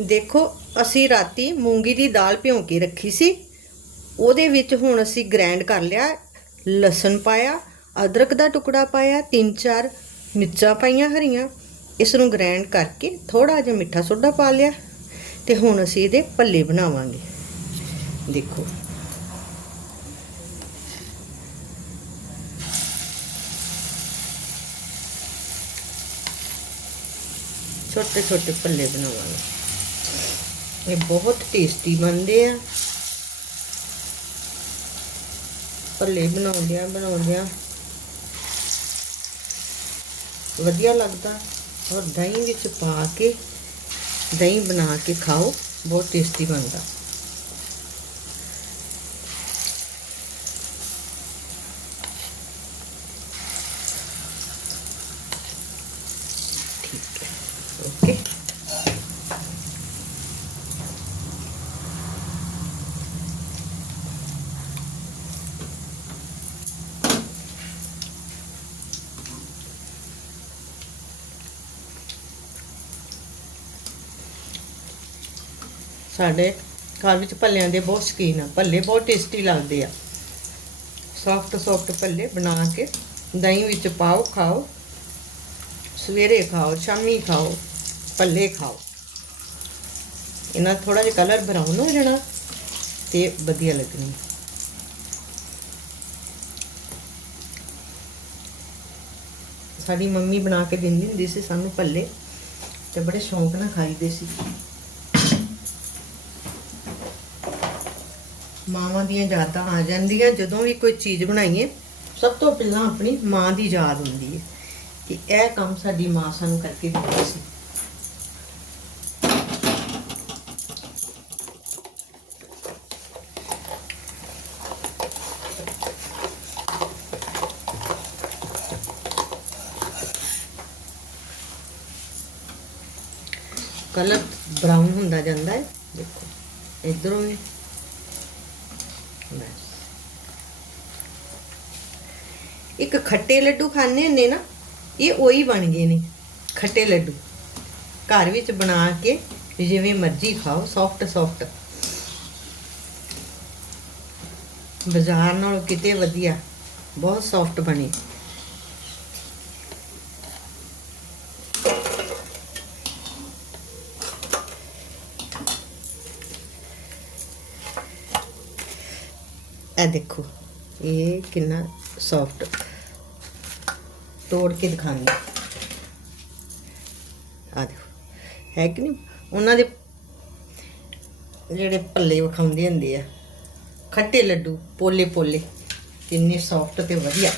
ਦੇਖੋ, ਅਸੀਂ ਰਾਤੀ ਮੂੰਗੀ ਦੀ ਦਾਲ ਭਿਉਂ ਕੇ ਰੱਖੀ ਸੀ। ਉਹਦੇ ਵਿੱਚ ਹੁਣ ਅਸੀਂ ਗ੍ਰਾਈਂਡ ਕਰ ਲਿਆ, ਲਸਣ ਪਾਇਆ, ਅਦਰਕ ਦਾ ਟੁਕੜਾ ਪਾਇਆ, ਤਿੰਨ ਚਾਰ ਮਿਰਚਾਂ ਪਾਈਆਂ ਹਰੀਆਂ। ਇਸ ਨੂੰ ਗ੍ਰਾਈਂਡ ਕਰਕੇ ਥੋੜਾ ਜਿਹਾ ਮਿੱਠਾ ਸੋਡਾ ਪਾ ਲਿਆ ਤੇ ਹੁਣ ਅਸੀਂ ਇਹਦੇ ਭੱਲੇ ਬਣਾਵਾਂਗੇ। ਦੇਖੋ। ਛੋਟੇ ਛੋਟੇ ਭੱਲੇ ਬਣਾਵਾਂਗੇ। ਇਹ ਬਹੁਤ ਟੇਸਟੀ ਬਣਦੇ ਆ ਭੱਲੇ ਬਣਾਉਂਦਿਆਂ ਬਣਾਉਂਦਿਆਂ ਵਧੀਆ ਲੱਗਦਾ ਔਰ ਦਹੀਂ ਵਿੱਚ ਪਾ ਕੇ ਦਹੀਂ ਬਣਾ ਕੇ ਖਾਓ ਬਹੁਤ ਟੇਸਟੀ ਬਣਦਾ ਠੀਕ ਹੈ ਓਕੇ ਸਾਡੇ ਘਰ ਵਿੱਚ ਭੱਲਿਆਂ ਦੇ ਬਹੁਤ ਸਕੀਨ ਆ। ਭੱਲੇ ਬਹੁਤ ਟੇਸਟੀ ਲੱਗਦੇ ਆ। ਸੌਫਟ ਸੌਫਟ ਭੱਲੇ ਬਣਾ ਕੇ ਦਹੀਂ ਵਿੱਚ ਪਾਓ, ਖਾਓ। ਸਵੇਰੇ ਖਾਓ, ਸ਼ਾਮੀ ਖਾਓ, ਭੱਲੇ ਖਾਓ। ਇਹਨਾਂ ਦਾ ਥੋੜਾ ਜਿਹਾ ਕਲਰ ਬਰਾਊਨ ਹੋ ਜਾਣਾ ਤੇ ਵਧੀਆ ਲੱਗਣੀ। ਸਾਡੀ ਮੰਮੀ ਬਣਾ ਕੇ ਦਿੰਦੀ ਹੁੰਦੀ ਸੀ ਸਾਨੂੰ ਭੱਲੇ ਤੇ ਬੜੇ ਸ਼ੌਂਕ ਨਾਲ ਖਾਈਦੇ ਸੀ। ਮਾਵਾਂ ਦੀਆਂ ਯਾਦਾਂ ਆ ਜਾਂਦੀਆਂ। ਜਦੋਂ ਵੀ ਕੋਈ ਚੀਜ਼ ਬਣਾਈਏ, ਸਭ ਤੋਂ ਪਹਿਲਾਂ ਆਪਣੀ ਮਾਂ ਦੀ ਯਾਦ ਹੁੰਦੀ ਹੈ ਕਿ ਇਹ ਕੰਮ ਸਾਡੀ ਮਾਂ ਸਾਨੂੰ ਕਰਕੇ ਦਿੰਦੀ ਸੀ। ਕਲਰ ਬਰਾਊਨ ਹੁੰਦਾ ਜਾਂਦਾ ਹੈ। ਦੇਖੋ, ਇਧਰੋਂ ਵੀ ਬਸ। ਇੱਕ ਖੱਟੇ ਲੱਡੂ ਖਾਣੇ ਨੇ ਨਾ, ਇਹ ਉਹੀ ਬਣ ਗਏ ਨੇ, ਖੱਟੇ ਲੱਡੂ। ਘਰ ਵਿੱਚ ਬਣਾ ਕੇ ਜਿਵੇਂ ਮਰਜ਼ੀ ਖਾਓ ਸੌਫਟ ਸੌਫਟ ਬਾਜ਼ਾਰ ਨਾਲੋਂ ਕਿਤੇ ਵਧੀਆ, ਬਹੁਤ ਸੌਫਟ ਬਣੇ। ਇਹ ਦੇਖੋ, ਇਹ ਕਿੰਨਾ ਸੌਫਟ ਤੋੜ ਕੇ ਦਿਖਾਉਂਗੀ ਆ। ਦੇਖੋ, ਹੈ ਕਿ ਨਹੀਂ? ਉਹਨਾਂ ਦੇ ਜਿਹੜੇ ਭੱਲੇ ਵਿਖਾਉਂਦੇ ਹੁੰਦੇ ਆ, ਖੱਟੇ ਲੱਡੂ ਪੋਲੇ ਪੋਲੇ ਕਿੰਨੇ ਸੌਫਟ ਤੇ ਵਧੀਆ।